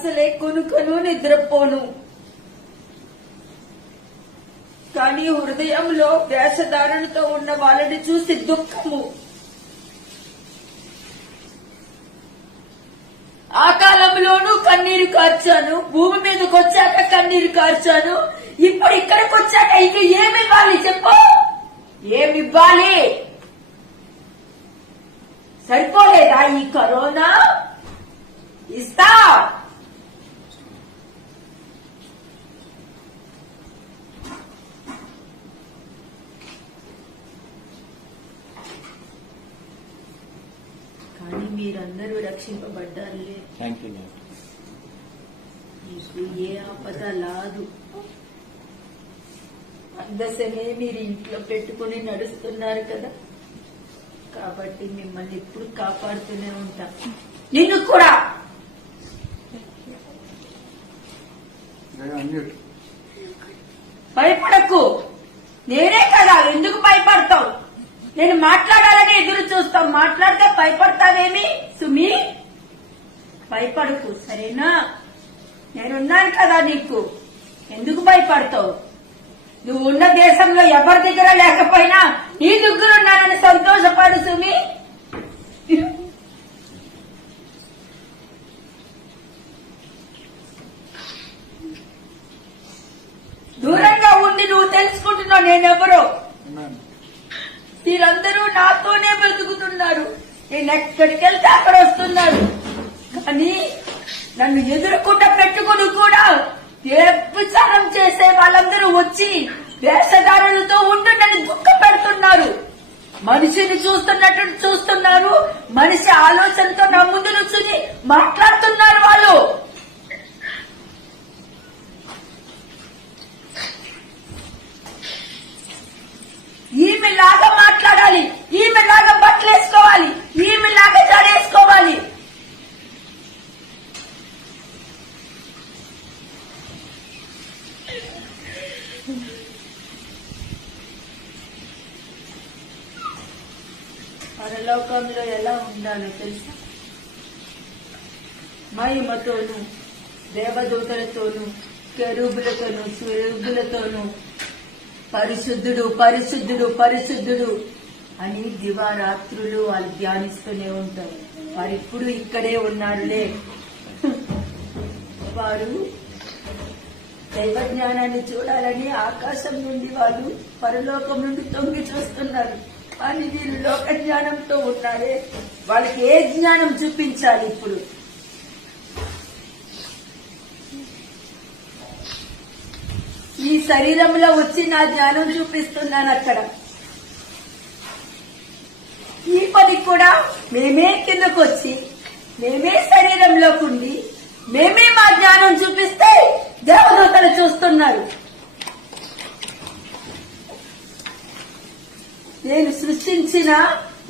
అస్సలే కొనుకను నిద్రపోను. కానీ హృదయంలో వేషధారణతో ఉన్న వాళ్ళని చూసి దుఃఖము. ఆ కాలంలోనూ కన్నీరు కార్చాను, భూమి మీదకి వచ్చాక కన్నీరు కార్చాను, ఇప్పుడు ఇక్కడికి వచ్చాక ఇక ఏమివ్వాలి చెప్పు? ఏమివ్వాలి? సరిపోలేదా ఈ కరోనా? ఇస్తా. కానీ మీరందరూ రక్షింపబడ్డారులే. మీకు ఏ ఆపద లాదు. అందసమే మీరు ఇంట్లో పెట్టుకుని నడుస్తున్నారు కదా, కాబట్టి మిమ్మల్ని ఎప్పుడు కాపాడుతూనే ఉంటా. నిన్ను కూడా. భయపడకు. నేనే కదా, ఎందుకు భయపడతావు? నేను మాట్లాడాలని ఎదురు చూస్తాం, మాట్లాడితే భయపడతావేమి సుమి? భయపడకు, సరేనా? నేనున్నాను కదా నీకు, ఎందుకు భయపడతావు? నువ్వు ఉన్న దేశంలో ఎవరి దగ్గర లేకపోయినా నీ దగ్గర ఉన్నానని సంతోషపడు సుమి. దూరంగా ఉండి నువ్వు తెలుసుకుంటున్నావు నేనెవరో. వీళ్ళందరూ నాతోనే బ్రతుకుతున్నారు, నేను ఎక్కడికి వెళ్తే అక్కడ వస్తున్నారు. కానీ నన్ను ఎదురుకుండా పెట్టుకుని కూడా వ్యభిచారం చేసే వాళ్ళందరూ వచ్చి వేషధారులతో ఉండి నన్ను దుఃఖ పెడుతున్నారు. మనిషిని చూస్తున్నట్టు చూస్తున్నారు, మనిషి ఆలోచనతో నా ముందు నుంచుని మాట్లాడుతున్నారు వాళ్ళు. ఈమెలాగా మాట్లాడాలి, ఈమెలాగా బట్టలు వేసుకోవాలి, ఈమెలాగా జడేసుకోవాలి. పరలోకంలో ఎలా ఉండాలో తెలుసా? మహిమతోను, దేవదూతలతోను, కెరూబులతోను, స్వరూబులతోను పరిశుద్ధుడు పరిశుద్ధుడు పరిశుద్ధుడు అని దివారాత్రులు వాళ్ళు ధ్యానిస్తూనే ఉంటారు. వారు ఇప్పుడు ఇక్కడే ఉన్నారులే. వారు దైవ జ్ఞానాన్ని చూడాలని ఆకాశం నుండి వాళ్ళు పరలోకం నుండి తొంగి చూస్తున్నారు. కానీ వీళ్ళు లోక జ్ఞానంతో ఉన్నారే, వాళ్ళకి ఏ జ్ఞానం చూపించాలి ఇప్పుడు? ఈ శరీరంలో వచ్చి నా జ్ఞానం చూపిస్తున్నాను అక్కడ. ఈ పని కూడా మేమే కిందకు వచ్చి మేమే శరీరంలోకి ఉండి మేమే మా జ్ఞానం చూపిస్తే దేవదూతలు చూస్తున్నారు. నేను సృష్టించిన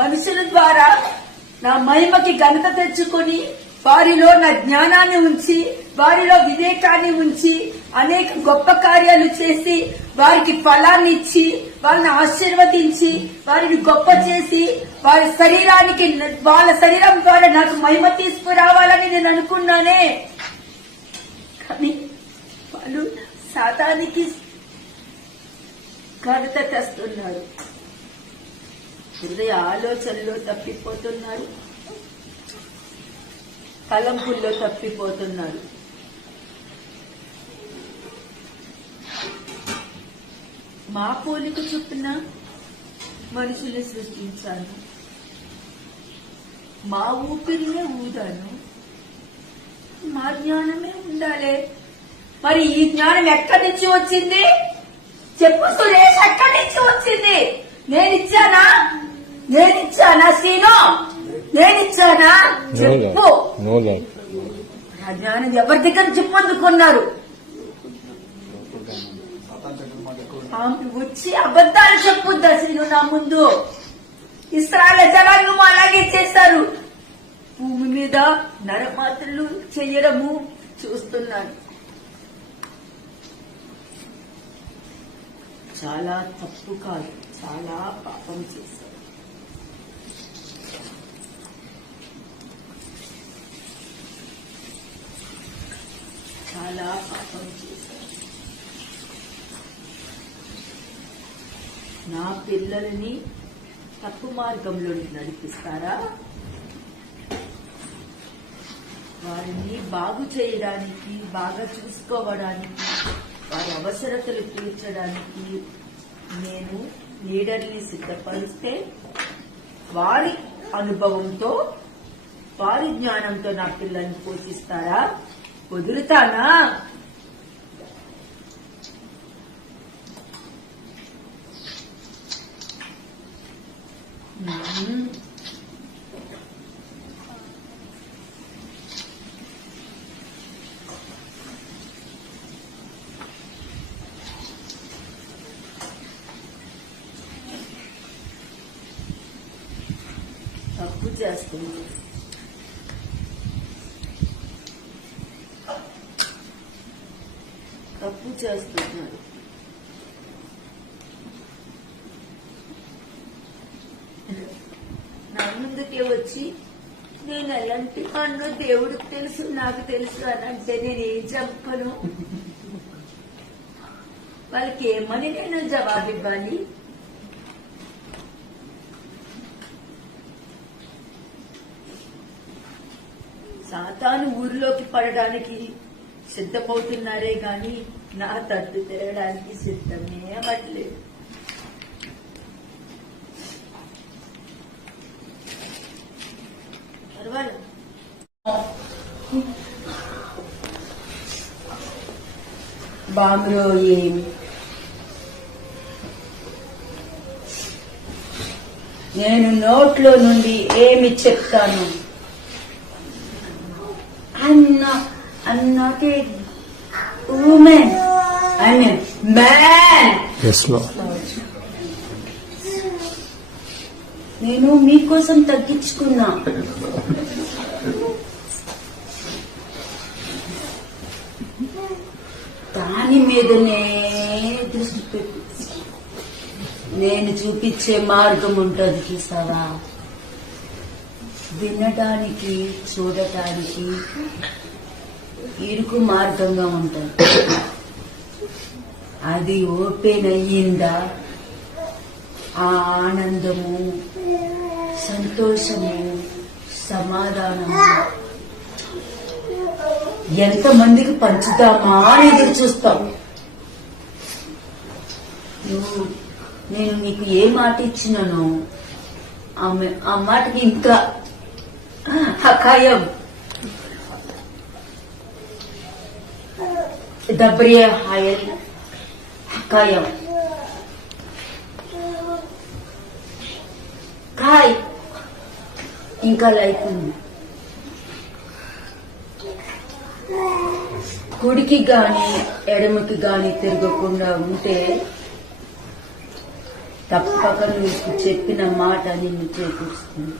మనుషుల ద్వారా నా మహిమకి ఘనత తెచ్చుకొని వారిలో నా జ్ఞానాన్ని ఉంచి వారిలో వివేకాన్ని ఉంచి అనేక గొప్ప కార్యాలు చేసి వారికి ఫలాన్ని ఇచ్చి వాళ్ళని ఆశీర్వదించి వారిని గొప్ప చేసి వారి శరీరానికి వాళ్ళ శరీరం ద్వారా నాకు మహిమ తీసుకురావాలని నేను అనుకున్నానే. కానీ వాళ్ళు సాతానికి ఘనత తెస్తున్నారు, హృదయ ఆలోచనలో తప్పిపోతున్నారు, తలంపుల్లో తప్పిపోతున్నారు. మా పోలిక చొప్పున మనుషుల్ని సృష్టించాను, మా ఊపిరినే ఊదాను, మా జ్ఞానమే ఉండాలి. మరి ఈ జ్ఞానం ఎక్కడి నుంచి వచ్చింది చెప్పు సురేష్? ఎక్కడి నుంచి వచ్చింది? నేనిచ్చానా? సీను నేనిచ్చానా? చెప్పు. ఆ జ్ఞానం ఎవరి దగ్గర చెప్పొందుకున్నారు? వచ్చి అబద్ధాలు చెప్పుద్దా సీను నా ముందు? ఇస్రాయేల్ జనాంగం అలాగే చేశారు. భూమి మీద నరమాతలు చెయ్యడము చూస్తున్నాను. చాలా తప్పు కాదు, చాలా పాపం చేశారు. చాలా పాపం చేశాను. నా పిల్లల్ని తప్పు మార్గంలోకి నడిపిస్తారా? వారిని బాగు చేయడానికి, బాగా చూసుకోవడానికి, వారి అవసరతలు తీర్చడానికి నేను లీడర్ని సిద్ధపరిస్తే వారి అనుభవంతో, వారి జ్ఞానంతో నా పిల్లల్ని పోషిస్తారా? వదులుతానా? తప్పు చేస్తుంది. తప్పు చేస్తున్నారు. నా ముందుకే వచ్చి నేను ఎలాంటి అన్నో దేవుడికి తెలుసు, నాకు తెలుసు అని అంటే నేనేం చెప్పను? వాళ్ళకి ఏమని నేను జవాబివ్వాలి? సాతాను ఊరిలోకి పడడానికి సిద్ధమవుతున్నారే గాని నా తట్టు తిరగడానికి సిద్ధమే అవ్వట్లేదు. బాంబులో ఏమి నేను నోట్లో నుండి ఏమి చెప్తాను? I'm not a woman. I'm a man. Yes, Lord. నేను మీకోసం తగ్గించుకున్నా. దాని మీదనే దృష్టి పెట్టి నేను చూపించే మార్గం ఉంటుంది చూసావా? వినడానికి, చూడటానికి ఇరుకు మార్గంగా ఉంటుంది. అది ఓపెన్ అయ్యిందా ఆ ఆనందము, సంతోషము, సమాధానము ఎంతమందికి పంచుతామా అని ఎదురు చూస్తాం. నేను నీకు ఏ మాట ఇచ్చినానో ఆ మాటకి ఇంకా హకాయం దబ్రియా హాయల్ హకాయం కాయ్ ఇంకా లైఫ్ ఉంది. కుడికి గాని ఎడమకి గాని తిరగకుండా ఉంటే తప్పక నీకు చెప్పిన మాట నిన్ను చేకూరుస్తుంది.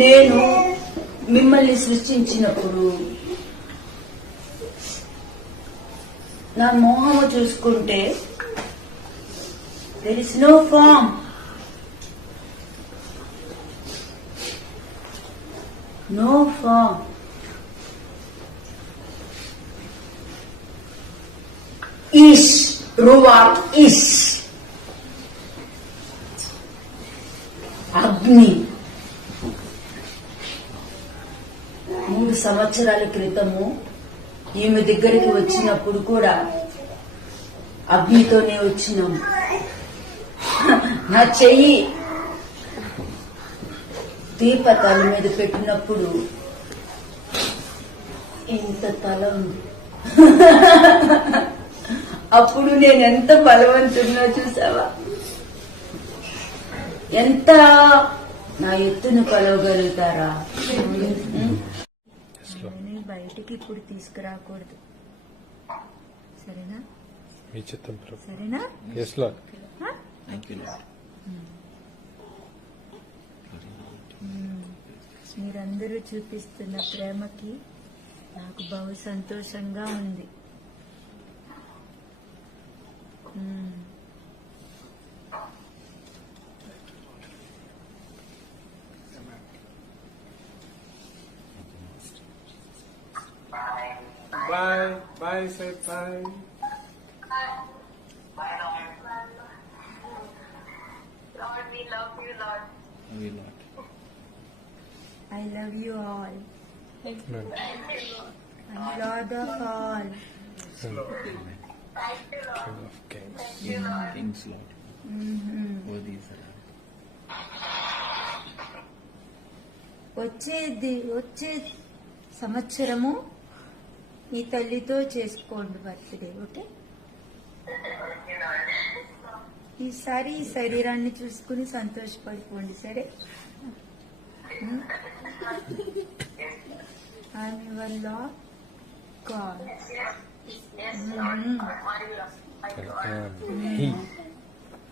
నేను మిమ్మల్ని సృష్టించినప్పుడు నా మోహము చూసుకుంటే there is no form, no form. Ish, ruach ish, అగ్ని. 3 సంవత్సరాల క్రితము ఈమె దగ్గరికి వచ్చినప్పుడు కూడా అగ్నితోనే వచ్చినాం. నా చెయ్యి దీపతల మీద పెట్టినప్పుడు ఇంత తల ఉంది. అప్పుడు నేను ఎంత బలవంతున్నా చూసావా? ఎంత నా ఎత్తును కొలవగలుగుతారా? బయటికి ఇప్పుడు తీసుకురాకూడదు, సరేనా? సరేనా? మీరందరూ చూపిస్తున్న ప్రేమకి నాకు బహు సంతోషంగా ఉంది. Bye, say bye. Lord, we love you, Lord. We lot. I love you all. Thank you, Lord. I'm Lord of all. Thank you, Lord. King of kings. Thank you, Lord. King's Lord. Mhm. Worthy is the Lamb. వచ్చే సంవత్సరము మీ తల్లితో చేసుకోండి birthday, okay? ఈసారి ఈ శరీరాన్ని చూసుకుని సంతోషపడిపోండి, సరే? I'm your lord God. Yes, Lord. My Lord, my I God. am He.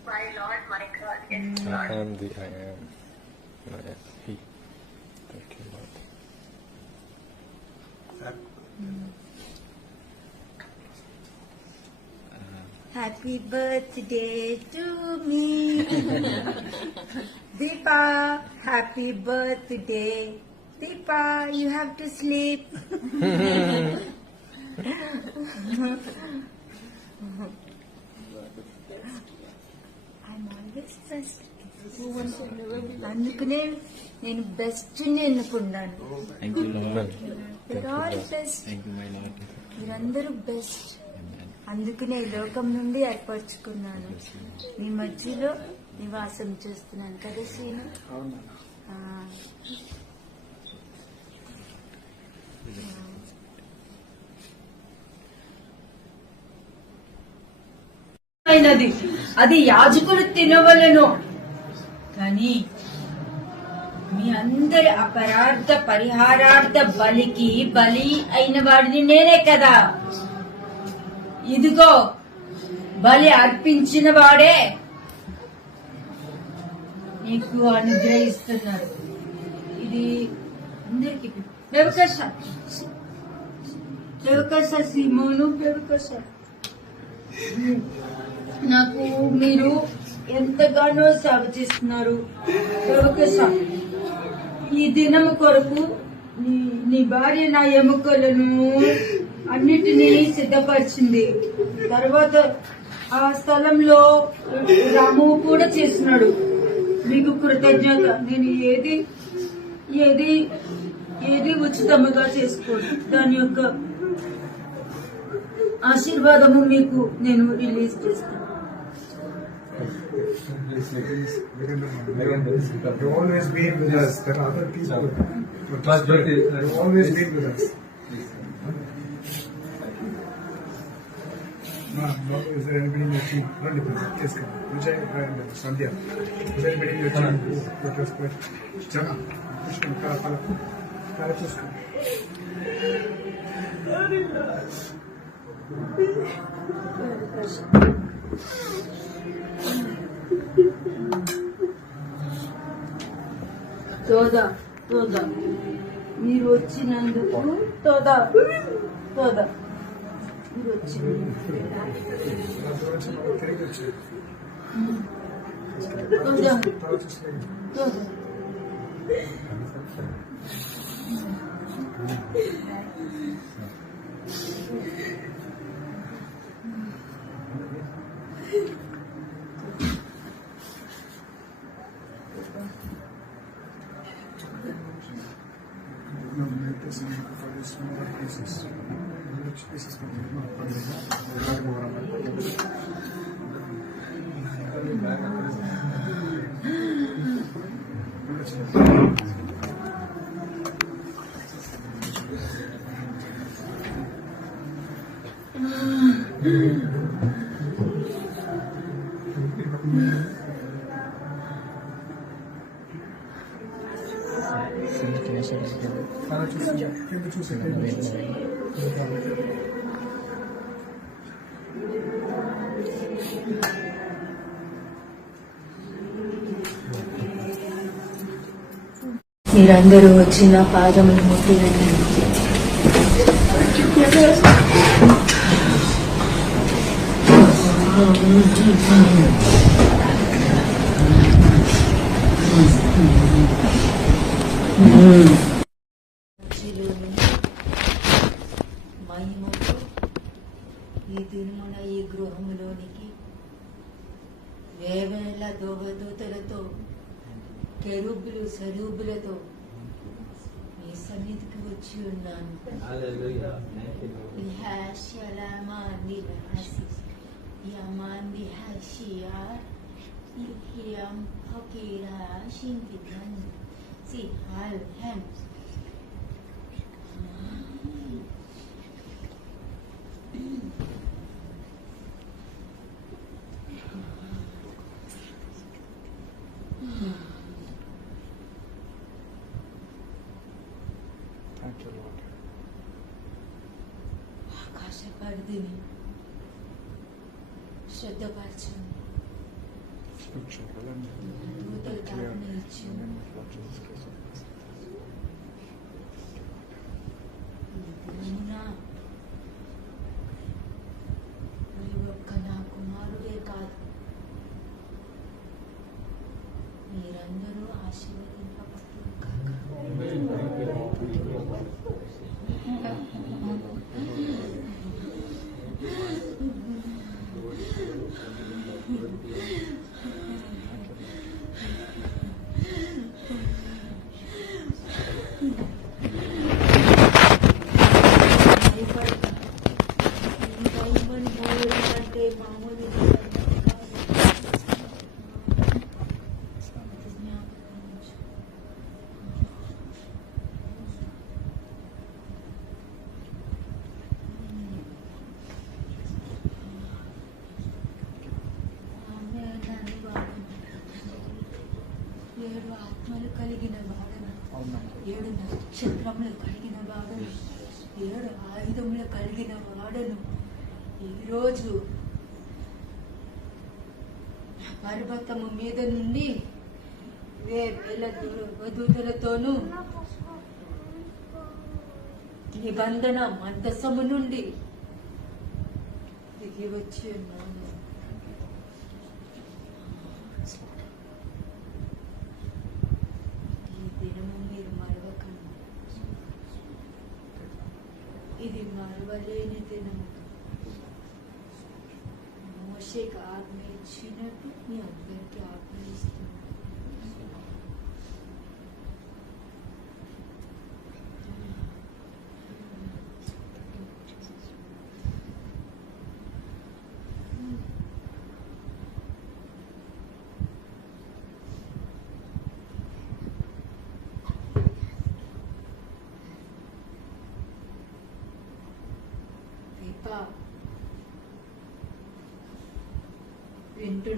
My Lord, my God. Yes, I Lord. am the I am. I am He. Thank you, Lord. Happy birthday to me. Deepa, happy birthday. Deepa, you have to sleep. I'm always best. అందుకనే నేను best ఎన్నుకున్నాను. Thank you, Lord. They're all best. Thank you, my Lord. మీరందరూ best. Amen. అందుకనే ఈ లోకం నుండి ఏర్పరచుకున్నాను. మీ మధ్యలో నివాసం చేస్తున్నాను కదా సీను. ఆ. అయినది అది యాజకులు తినవలెను, కానీ మీ అందరి అపరాధ పరిహారార్థ బలికి బలి అయిన వాడిని నేనే కదా. ఇదిగో బలి అర్పించిన వాడే నీకు అనుగ్రహిస్తున్నాడు. ఇది అందరికి వ్యవకాశ సీమోను వ్యవకాశ. నాకు మీరు ఎంతగానో సేవ చేస్తున్నారు. వ్యవకాశ ఈ దినము కొరకు నీ భార్య నా ఎముకలను అన్నిటినీ సిద్ధపరిచింది. తర్వాత ఆ స్థలంలో రాము కూడా చేస్తున్నాడు. మీకు కృతజ్ఞత. నేను ఏది ఉచితముగా చేసుకోను. దాని యొక్క ఆశీర్వాదము మీకు నేను రిలీజ్ చేస్తాను. You always been with us. There are other people. You always been with us. No, is there anybody in your team? Not depends. Yes, come. Vijay and Sandhya. Is there anybody in your team who protest? Jana. Pushkar, Kala. Kala Pushkar. తోదా మీరు వచ్చినందుకు తోదా మీరు వచ్చినందుకు తోదా. No, make this for the smaller pieces. Which pieces can you not మీరందరూ వచ్చి నా పాదములు ముట్టినండి. మహిమకు ఈ దినమున ఈ గృహములోనికి వేవేల దోవదూతలతో కెరూబులు సరూబులతో మీ సన్నిధికి వచ్చి ఉన్నాను. Ihashalama Hasis Yamandi Hashia Ilhiam Hokira Shinkitan Si Hal Hem Thank you, Lord. ఆకాశ పరిధిని శ్రద్ధపరచండి. Scripture, hallelujah. దూతలు Clear. దాన్ని In ఇచ్చి the name of Lord Jesus Christ. ఈ దినమున ఈ ఒక్క నా కుమారుడే కాదు, మీరందరూ ఆశీర్వదింపబడుతురు కాక. భయపడక. ఈ భయమని భయం అంటే మామూలు భయం కాదు. ఇది జ్ఞాపకం ఉంచు. ఆమె నన్ను వాడను. 7 ఆత్మలు కలిగిన వాడను, Amen. 7 నక్షత్రములు కలిగిన వాడను, 7 ఆయుధములు కలిగిన వాడను. ఈరోజు పర్వతము మీద నుండి వేల దూతలతోనూ నిబంధన మందసము నుండి దిగి వచ్చి ఉన్నాను. ఈ దినము మీరు మరవకండి. ఇది మరవలేని దినము. మోషేకి ఆజ్ఞ ఇచ్చినట్టు మీ అందరికీ ఆజ్ఞ ఇస్తున్నాను. వింటు